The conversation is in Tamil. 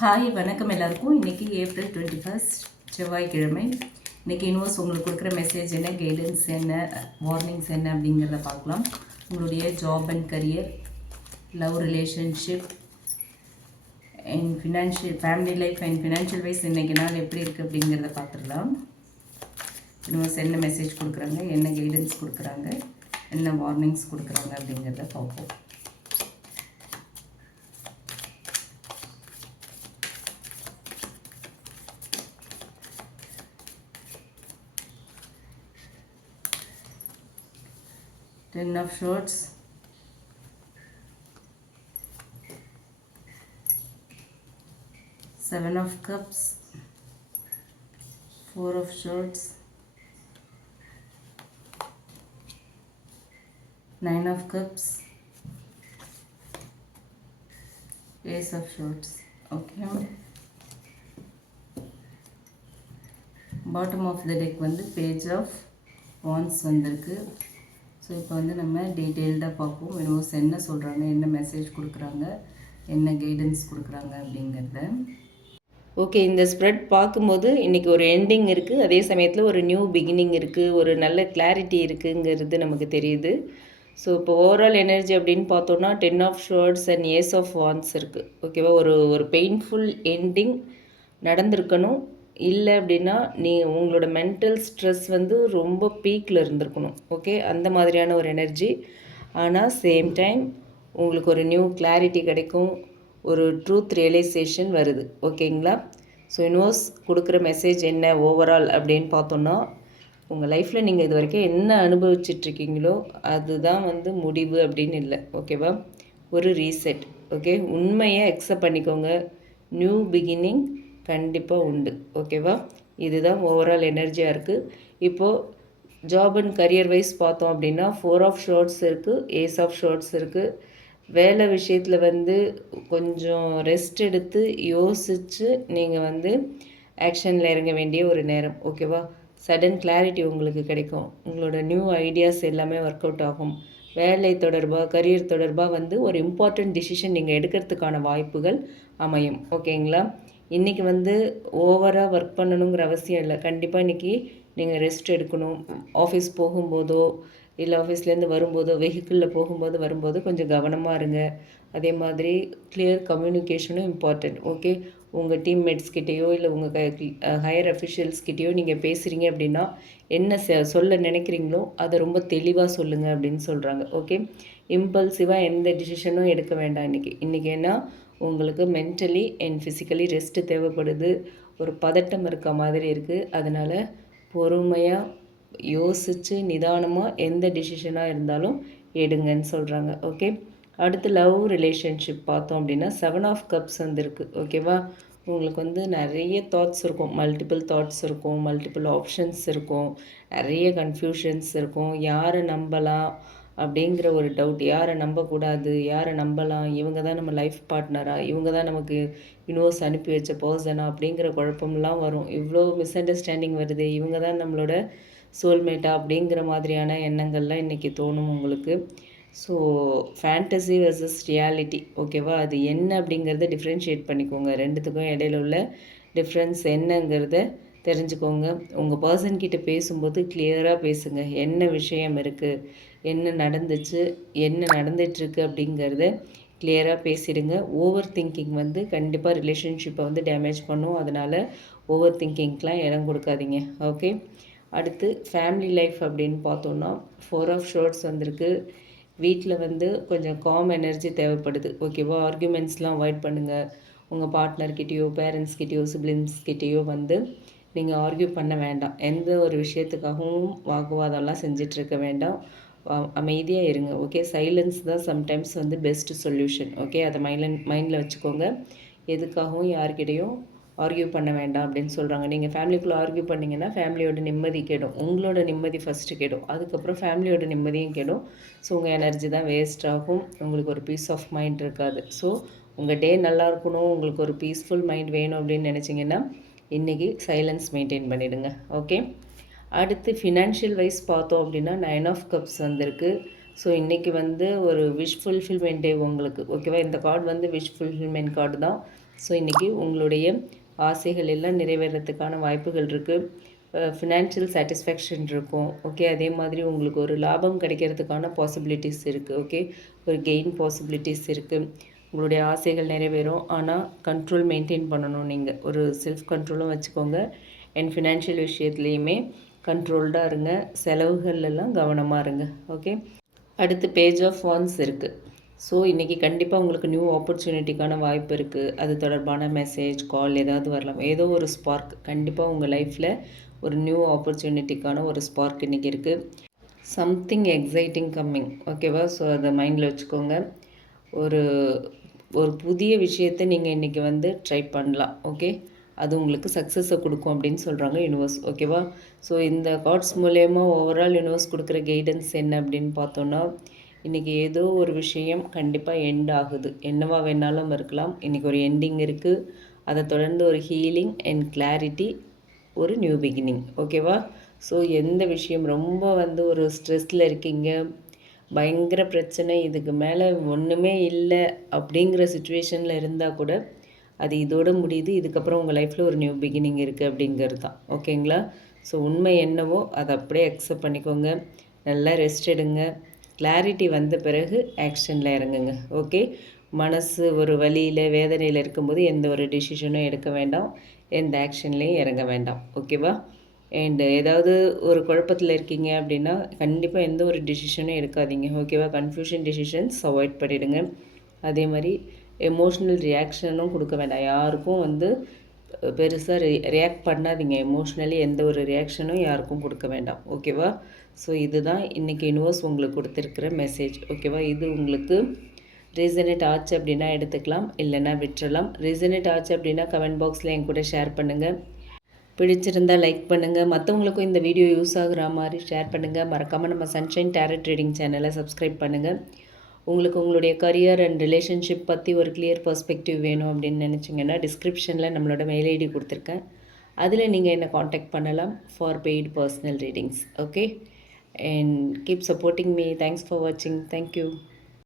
ஹாய் வணக்கம் எல்லாருக்கும். இன்றைக்கி ஏப்ரல் 21 செவ்வாய்க்கிழமை. இன்றைக்கி யூனிவர்ஸ் உங்களுக்கு கொடுக்குற மெசேஜ் என்ன, கைடன்ஸ் என்ன, வார்னிங்ஸ் என்ன அப்படிங்கிறத பார்க்கலாம். உங்களுடைய job and career, love relationship and financial, family life and financial wise இன்றைக்கி நாள் எப்படி இருக்குது அப்படிங்கிறத பார்த்துடலாம். யூனிவர்ஸ் என்ன மெசேஜ் கொடுக்குறாங்க, என்ன கைடன்ஸ் கொடுக்குறாங்க, என்ன வார்னிங்ஸ் கொடுக்குறாங்க அப்படிங்கிறத பார்ப்போம். Ten of Swords, Seven of Cups, Four of Swords, Nine of Cups, Ace of Swords. Okay, bottom of the deck வந்து Page of Wands வந்திருக்கு. ஸோ இப்போ வந்து நம்ம டீட்டெயில்டாக பார்ப்போம். யூனிவர்ஸ் என்ன சொல்கிறாங்க, என்ன மெசேஜ் கொடுக்குறாங்க, என்ன கைடன்ஸ் கொடுக்குறாங்க அப்படிங்கிறத. ஓகே, இந்த ஸ்ப்ரெட் பார்க்கும்போது இன்றைக்கி ஒரு எண்டிங் இருக்குது, அதே சமயத்தில் ஒரு நியூ பிகினிங் இருக்குது, ஒரு நல்ல கிளாரிட்டி இருக்குங்கிறது நமக்கு தெரியுது. ஸோ இப்போ ஓவரால் எனர்ஜி அப்படின்னு பார்த்தோன்னா 10 of swords and ace of wands இருக்குது. ஓகேவா, ஒரு பெயின்ஃபுல் எண்டிங் நடந்திருக்கணும். இல்லை அப்படின்னா உங்களோட மென்டல் ஸ்ட்ரெஸ் வந்து ரொம்ப பீக்கில் இருந்திருக்கணும். ஓகே, அந்த மாதிரியான ஒரு எனர்ஜி. ஆனால் சேம் டைம் உங்களுக்கு ஒரு நியூ கிளாரிட்டி கிடைக்கும், ஒரு ட்ரூத் ரியலைசேஷன் வருது. ஓகேங்களா? ஸோ யூனிவர்ஸ் கொடுக்குற மெசேஜ் என்ன ஓவரால் அப்படின்னு பார்த்தோன்னா, உங்கள் லைஃப்பில் நீங்கள் இது வரைக்கும் என்ன அனுபவிச்சிட்ருக்கீங்களோ அதுதான் வந்து முடிவு அப்படின்னு இல்லை. ஓகேவா, ஒரு ரீசெட். ஓகே, உண்மையை அக்செப்ட் பண்ணிக்கோங்க. நியூ பிகினிங் கண்டிப்பாக உண்டு. ஓகேவா, இதுதான் ஓவரால் எனர்ஜியாக இருக்குது. இப்போது ஜாப் அண்ட் கரியர் வைஸ் பார்த்தோம் அப்படின்னா 4 ஆஃப் ஷோர்ட்ஸ் இருக்குது, ஏஸ் ஆஃப் ஷோர்ட்ஸ் இருக்குது. வேலை விஷயத்தில் வந்து கொஞ்சம் ரெஸ்ட் எடுத்து யோசித்து நீங்கள் வந்து ஆக்ஷனில் இறங்க வேண்டிய ஒரு நேரம். ஓகேவா, சடன் கிளாரிட்டி உங்களுக்கு கிடைக்கும். உங்களோட நியூ ஐடியாஸ் எல்லாமே ஒர்க் அவுட் ஆகும். வேலை தொடர்பாக, கரியர் தொடர்பாக வந்து ஒரு இம்பார்ட்டண்ட் டிசிஷன் நீங்கள் எடுக்கிறதுக்கான வாய்ப்புகள் அமையும். ஓகேங்களா, இன்றைக்கி வந்து ஓவராக ஒர்க் பண்ணணுங்கிற அவசியம் இல்லை. கண்டிப்பாக இன்றைக்கி நீங்கள் ரெஸ்ட் எடுக்கணும். ஆஃபீஸ் போகும்போதோ இல்லை ஆஃபீஸ்லேருந்து வரும்போதோ, வெஹிக்கிளில் போகும்போது வரும்போது கொஞ்சம் கவனமாக இருங்க. அதே மாதிரி கிளியர் கம்யூனிகேஷனும் இம்பார்ட்டண்ட். ஓகே, உங்கள் டீம்மேட்ஸ்கிட்டேயோ இல்லை உங்கள் ஹையர் அஃபிஷியல்ஸ்கிட்டேயோ நீங்கள் பேசுகிறீங்க அப்படின்னா என்ன சொல்ல நினைக்கிறீங்களோ அதை ரொம்ப தெளிவாக சொல்லுங்கள் அப்படின்னு சொல்கிறாங்க. ஓகே, இம்பல்சிவாக எந்த டிசிஷனும் எடுக்க வேண்டாம் இன்றைக்கி. ஏன்னா உங்களுக்கு மென்டலி அண்ட் ஃபிசிக்கலி ரெஸ்ட்டு தேவைப்படுது. ஒரு பதட்டம் இருக்க மாதிரி இருக்குது. அதனால் பொறுமையாக யோசித்து நிதானமாக எந்த டிசிஷனாக இருந்தாலும் எடுங்கன்னு சொல்கிறாங்க. ஓகே, அடுத்து லவ் ரிலேஷன்ஷிப் பார்த்தோம் அப்படின்னா 7 ஆஃப் கப்ஸ் வந்துருக்கு. ஓகேவா, உங்களுக்கு வந்து நிறைய தாட்ஸ் இருக்கும், மல்டிபிள் தாட்ஸ் இருக்கும், மல்டிபிள் ஆப்ஷன்ஸ் இருக்கும், நிறைய கன்ஃபியூஷன்ஸ் இருக்கும். யாரை நம்பலாம் அப்படிங்கிற ஒரு டவுட், யாரை நம்பக்கூடாது, யாரை நம்பலாம், இவங்க தான் நம்ம லைஃப் பார்ட்னரா, இவங்க தான் நமக்கு யூனிவர்ஸ் அனுப்பி வச்ச பர்சனா அப்படிங்கிற குழப்பம்லாம் வரும். இவ்வளோ மிஸ் அண்டர்ஸ்டாண்டிங் வருது, இவங்க தான் நம்மளோட சோல்மேட்டா அப்படிங்கிற மாதிரியான எண்ணங்கள்லாம் இன்றைக்கி தோணும் உங்களுக்கு. So fantasy versus reality. ஓகேவா, அது என்ன அப்படிங்கிறத டிஃப்ரென்ஷியேட் பண்ணிக்கோங்க. ரெண்டுத்துக்கும் இடையில உள்ள டிஃப்ரென்ஸ் என்னங்கிறத தெரிஞ்சுக்கோங்க. உங்கள் பர்சன்கிட்ட பேசும்போது கிளியராக பேசுங்க. என்ன விஷயம் இருக்குது, என்ன நடந்துச்சு, என்ன நடந்துகிட்ருக்கு அப்படிங்கிறத கிளியராக பேசிடுங்க. ஓவர் திங்கிங் வந்து கண்டிப்பாக ரிலேஷன்ஷிப்பை வந்து டேமேஜ் பண்ணும். அதனால் ஓவர் திங்கிங்க்கெலாம் இடம் கொடுக்காதீங்க. ஓகே, அடுத்து ஃபேமிலி லைஃப் அப்படின்னு பார்த்தோன்னா 4 ஆஃப் ஷோர்ட்ஸ் வந்திருக்கு. வீட்டில் வந்து கொஞ்சம் காம் எனர்ஜி தேவைப்படுது. ஓகேவா, ஆர்குமெண்ட்ஸ்லாம் அவாய்ட் பண்ணுங்கள். உங்கள் பார்ட்னர்கிட்டேயோ, பேரண்ட்ஸ்கிட்டேயோ, சிப்ளிங்ஸ்கிட்டேயோ வந்து நீங்கள் ஆர்கியூ பண்ண வேண்டாம். எந்த ஒரு விஷயத்துக்காகவும் வாக்குவாதம்லாம் செஞ்சிட்ருக்க வேண்டாம். அமைதியாக இருங்க. ஓகே, சைலன்ஸ் தான் சம்டைம்ஸ் வந்து பெஸ்ட் சொல்யூஷன். ஓகே, அதை மைண்டில் வச்சுக்கோங்க. எதுக்காகவும் யார்கிட்டையும் ஆர்கியூ பண்ண வேண்டாம் அப்படின்னு சொல்கிறாங்க. நீங்கள் ஃபேமிலிக்குள்ளே ஆர்கியூ பண்ணிங்கன்னா ஃபேமிலியோட நிம்மதி கெடும். உங்களோட நிம்மதி ஃபஸ்ட்டு கெடும், அதுக்கப்புறம் ஃபேமிலியோட நிம்மதியும் கெடும். ஸோ உங்கள் எனர்ஜி தான் வேஸ்ட் ஆகும், உங்களுக்கு ஒரு பீஸ் ஆஃப் மைண்ட் இருக்காது. ஸோ உங்கள் டே நல்லா இருக்கணும், உங்களுக்கு ஒரு பீஸ்ஃபுல் மைண்ட் வேணும் அப்படின்னு நினச்சிங்கன்னா இன்றைக்கி சைலன்ஸ் மெயின்டைன் பண்ணிவிடுங்க. ஓகே, அடுத்து ஃபினான்ஷியல் வைஸ் பார்த்தோம் அப்படின்னா 9 ஆஃப் கப்ஸ் வந்திருக்கு. ஸோ இன்றைக்கி வந்து ஒரு விஷ் ஃபுல்ஃபில்மெண்ட் டே உங்களுக்கு. ஓகேவா, இந்த கார்டு வந்து விஷ் ஃபுல்ஃபில்மெண்ட் கார்டு தான். ஸோ இன்றைக்கி உங்களுடைய ஆசைகள் எல்லாம் நிறைவேறதுக்கான வாய்ப்புகள் இருக்குது. ஃபினான்ஷியல் சாட்டிஸ்ஃபேக்ஷன் இருக்கும். ஓகே, அதே மாதிரி உங்களுக்கு ஒரு லாபம் கிடைக்கிறதுக்கான பாசிபிலிட்டிஸ் இருக்குது. ஓகே, ஒரு கெயின் பாசிபிலிட்டிஸ் இருக்குது. உங்களுடைய ஆசைகள் நிறைவேறும். ஆனால் கண்ட்ரோல் மெயின்டைன் பண்ணணும். நீங்கள் ஒரு செல்ஃப் கண்ட்ரோலும் வச்சுக்கோங்க. அண்ட் ஃபினான்ஷியல் விஷயத்துலேயுமே கண்ட்ரோல்டாக இருங்க. செலவுகள்லாம் கவனமாக இருங்க. ஓகே, அடுத்து பேஜ் ஆஃப் வான்ஸ் இருக்குது. ஸோ இன்றைக்கி கண்டிப்பாக உங்களுக்கு நியூ ஆப்பர்ச்சுனிட்டிக்கான வாய்ப்பு இருக்குது. அது தொடர்பான மெசேஜ், கால் ஏதாவது வரலாம். ஏதோ ஒரு ஸ்பார்க் கண்டிப்பாக உங்கள் லைஃப்பில் ஒரு நியூ ஆப்பர்ச்சுனிட்டிக்கான ஒரு ஸ்பார்க் இன்றைக்கி இருக்குது. Something exciting coming. ஓகேவா? ஸோ அதை மைண்டில் வச்சுக்கோங்க. ஒரு ஒரு புதிய விஷயத்தை நீங்கள் இன்றைக்கி ட்ரை பண்ணலாம். ஓகே, அது உங்களுக்கு சக்ஸஸை கொடுக்கும் அப்படின்னு சொல்கிறாங்க யூனிவர்ஸ். ஓகேவா? ஸோ இந்த கார்ட்ஸ் மூலயமா ஓவரால் யூனிவர்ஸ் கொடுக்குற கைடன்ஸ் என்ன அப்படின்னு பார்த்தோன்னா, இன்றைக்கி ஏதோ ஒரு விஷயம் கண்டிப்பாக எண்ட் ஆகுது. என்னவா வேணாலும் இருக்கலாம். இன்றைக்கி ஒரு எண்டிங் இருக்குது. அதை தொடர்ந்து ஒரு ஹீலிங் அண்ட் கிளாரிட்டி, ஒரு நியூ பிகினிங். ஓகேவா? ஸோ எந்த விஷயம் ரொம்ப ஒரு ஸ்ட்ரெஸ்ஸில் இருக்கீங்க, பயங்கர பிரச்சனை, இதுக்கு மேலே ஒன்றுமே இல்லை அப்படிங்கிற சுச்சுவேஷனில் இருந்தால் கூட அது இதோடு முடியுது. இதுக்கப்புறம் உங்கள் லைஃப்பில் ஒரு நியூ பிகினிங் இருக்குது அப்படிங்கிறது தான். ஓகேங்களா? ஸோ உண்மை என்னவோ அதை அப்படியே அக்செப்ட் பண்ணிக்கோங்க. நல்லா ரெஸ்ட் எடுங்க. கிளாரிட்டி வந்த பிறகு ஆக்ஷனில் இறங்குங்க. ஓகே, மனசு ஒரு வலியில் வேதனையில் இருக்கும்போது எந்த ஒரு டிசிஷனும் எடுக்க வேண்டாம். எந்த ஆக்ஷன்லேயும் இறங்க வேண்டாம். ஓகேவா? அண்டு ஏதாவது ஒரு குழப்பத்தில் இருக்கீங்க அப்படின்னா கண்டிப்பாக எந்த ஒரு டிசிஷனும் எடுக்காதீங்க. ஓகேவா? கன்ஃபியூஷன் டிசிஷன்ஸ் அவாய்ட் பண்ணிவிடுங்க. அதே மாதிரி எமோஷ்னல் ரியாக்ஷனும் கொடுக்க வேண்டாம். யாருக்கும் பெருசாக ரியாக்ட் பண்ணாதீங்க. எமோஷ்னலி எந்த ஒரு ரியாக்ஷனும் யாருக்கும் கொடுக்க வேண்டாம். ஓகேவா? ஸோ இதுதான் இன்றைக்கி யூனிவர்ஸ் உங்களுக்கு கொடுத்துருக்குற மெசேஜ். ஓகேவா? இது உங்களுக்கு ரீசனேட் ஆச்சு அப்படின்னா எடுத்துக்கலாம், இல்லைன்னா விட்டுறலாம். ரீசனேட் ஆச்சு அப்படின்னா கமெண்ட் பாக்ஸில் என் கூட ஷேர் பண்ணுங்கள். பிடிச்சிருந்தால் லைக் பண்ணுங்கள். மற்றவங்களுக்கும் இந்த வீடியோ யூஸ் ஆகுற மாதிரி ஷேர் பண்ணுங்கள். மறக்காமல் நம்ம சன்ஷைன் டேரட் ட்ரேடிங் சேனலை சப்ஸ்கிரைப் பண்ணுங்கள். உங்களுக்கு உங்களுடைய கரியர் அண்ட் ரிலேஷன்ஷிப் பற்றி ஒரு கிளியர் பர்ஸ்பெக்டிவ் வேணும் அப்படின்னு நினச்சிங்கன்னா டிஸ்கிரிப்ஷனில் நம்மளோட மெயில் ஐடி கொடுத்துருக்கேன். அதில் நீங்கள் என்னை காண்டாக்ட் பண்ணலாம் for paid personal readings. Okay, and keep supporting me. Thanks for watching. Thank you.